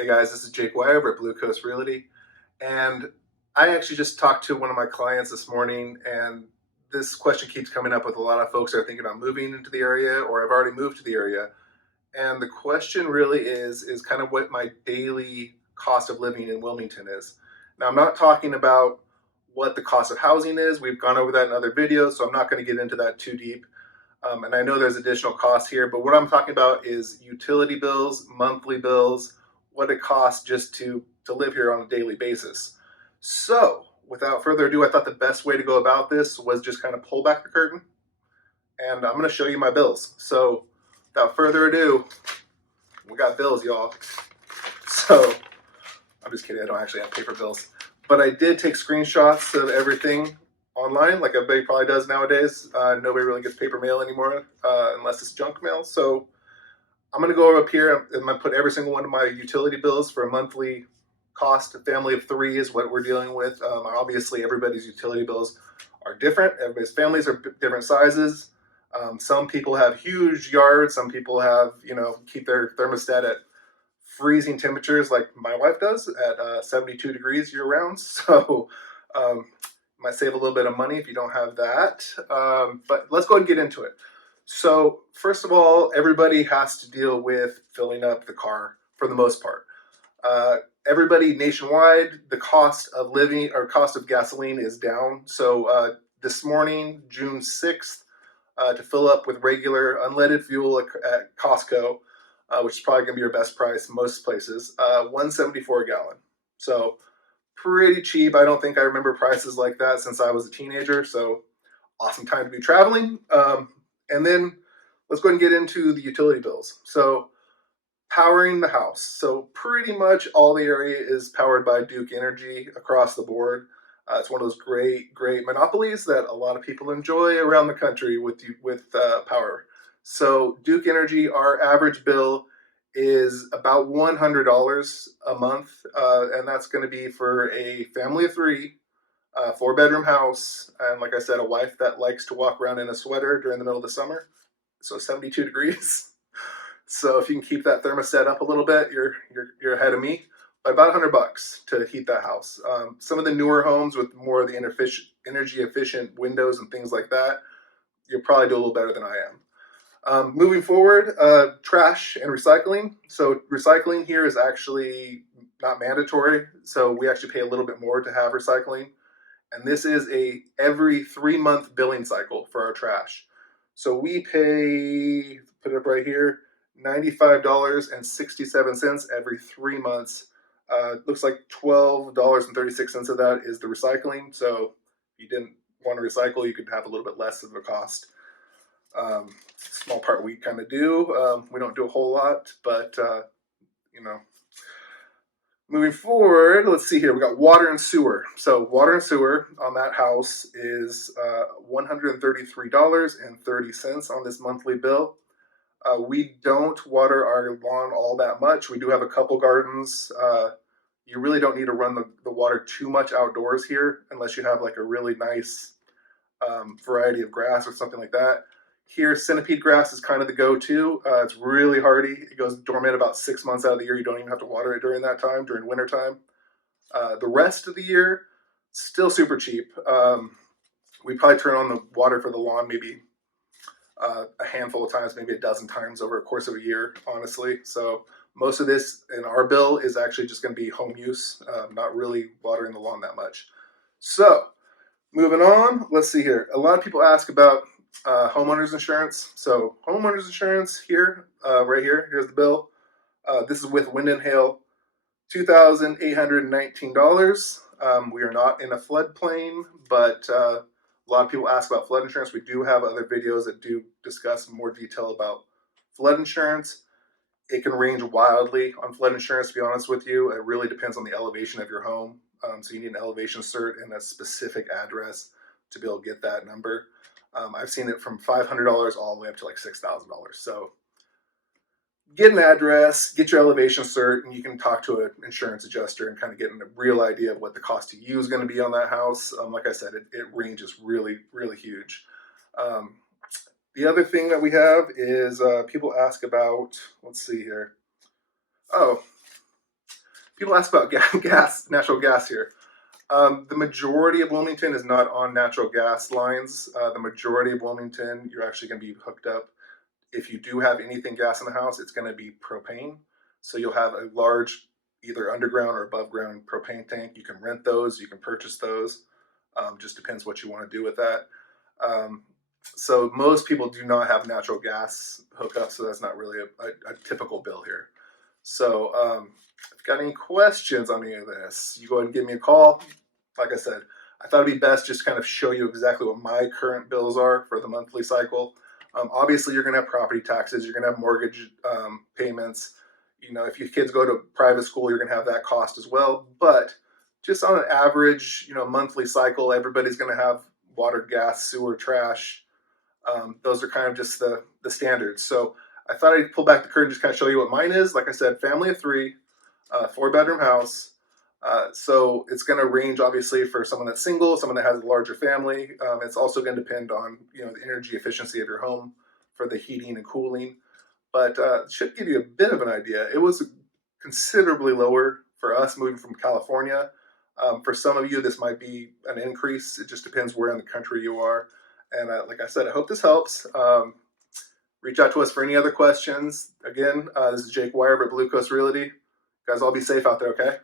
Hey guys, this is Jake White over at Blue Coast Realty. And I actually just talked to one of my clients this morning, and this question keeps coming up with a lot of folks that are thinking about moving into the area or have already moved to the area. And the question really is kind of what my daily cost of living in Wilmington is. Now, I'm not talking about what the cost of housing is. We've gone over that in other videos, so I'm not going to get into that too deep. And I know there's additional costs here, but what I'm talking about is utility bills, monthly bills, what it costs just to live here on a daily basis. So, without further ado, I thought the best way to go about this was just kind of pull back the curtain, and I'm going to show you my bills. So, without further ado, we got bills, y'all. So, I'm just kidding. I don't actually have paper bills, but I did take screenshots of everything online, like everybody probably does nowadays. Nobody really gets paper mail anymore unless it's junk mail. So I'm going to go up here and I'm going to put every single one of my utility bills for a monthly cost. A family of three is what we're dealing with. Obviously, everybody's utility bills are different. Everybody's families are different sizes. Some people have huge yards. Some people have, keep their thermostat at freezing temperatures like my wife does at 72 degrees year round. So might save a little bit of money if you don't have that. But let's go ahead and get into it. So first of all, everybody has to deal with filling up the car for the most part. Everybody nationwide, the cost of living or cost of gasoline is down. So this morning, June 6th, to fill up with regular unleaded fuel at Costco, which is probably going to be your best price most places, $1.74 a gallon. So pretty cheap. I don't think I remember prices like that since I was a teenager. So awesome time to be traveling. And then let's go ahead and get into the utility bills. So powering the house. So pretty much all the area is powered by Duke Energy across the board. It's one of those great monopolies that a lot of people enjoy around the country with power. So Duke Energy, our average bill is about $100 a month, and that's going to be for a family of three, 4-bedroom house, and like I said, a wife that likes to walk around in a sweater during the middle of the summer. So 72 degrees. So if you can keep that thermostat up a little bit, you're ahead of me by about $100 to heat that house. Some of the newer homes with more of the energy efficient windows and things like that, you'll probably do a little better than I am. Moving forward, trash and recycling. So recycling here is actually not mandatory. So we actually pay a little bit more to have recycling. And this is a every 3-month billing cycle for our trash. So we pay, put it up right here, $95.67 every 3 months. Looks like $12.36 of that is the recycling. So if you didn't want to recycle, you could have a little bit less of a cost. Small part we kind of do. We don't do a whole lot, but moving forward, let's see here. We got water and sewer. So water and sewer on that house is $133.30 on this monthly bill. We don't water our lawn all that much. We do have a couple gardens. You really don't need to run the water too much outdoors here unless you have like a really nice variety of grass or something like that. Here, centipede grass is kind of the go-to. It's really hardy. It goes dormant about 6 months out of the year. You don't even have to water it during that time, during winter time. The rest of the year, still super cheap. We probably turn on the water for the lawn maybe a handful of times, maybe a dozen times over the course of a year, honestly. So most of this in our bill is actually just going to be home use, not really watering the lawn that much. So moving on, let's see here. A lot of people ask about homeowners insurance. So homeowners insurance here, right here, here's the bill. This is with wind and hail, $2,819. We are not in a floodplain, but a lot of people ask about flood insurance. We do have other videos that do discuss more detail about flood insurance. It can range wildly on flood insurance, to be honest with you. It really depends on the elevation of your home. So you need an elevation cert and a specific address to be able to get that number. I've seen it from $500 all the way up to like $6,000. So get an address, get your elevation cert, and you can talk to an insurance adjuster and kind of get a real idea of what the cost to you is going to be on that house. Like I said, it ranges really huge. The other thing that we have is people ask about, let's see here. Oh, People ask about natural gas here. The majority of Wilmington is not on natural gas lines. The majority of Wilmington, you're actually going to be hooked up. If you do have anything gas in the house, it's going to be propane. So you'll have a large, either underground or above ground propane tank. You can rent those, you can purchase those. Just depends what you want to do with that. Um, so most people do not have natural gas hookup, so that's not really a typical bill here. So if you've got any questions on any of this, you go ahead and give me a call. Like I said, I thought it'd be best just kind of show you exactly what my current bills are for the monthly cycle. Obviously, you're going to have property taxes, you're going to have mortgage payments. You know, if your kids go to private school, you're going to have that cost as well. But just on an average, monthly cycle, everybody's going to have water, gas, sewer, trash. Those are kind of just the standards. So I thought I'd pull back the curtain, just kind of show you what mine is. Like I said, family of three, 4-bedroom house. So it's going to range obviously for someone that's single, someone that has a larger family. It's also going to depend on the energy efficiency of your home for the heating and cooling. But it should give you a bit of an idea. It was considerably lower for us moving from California. For some of you, this might be an increase. It just depends where in the country you are. And like I said, I hope this helps. Reach out to us for any other questions. Again, this is Jake Wire at Blue Coast Realty. Guys, all be safe out there, okay?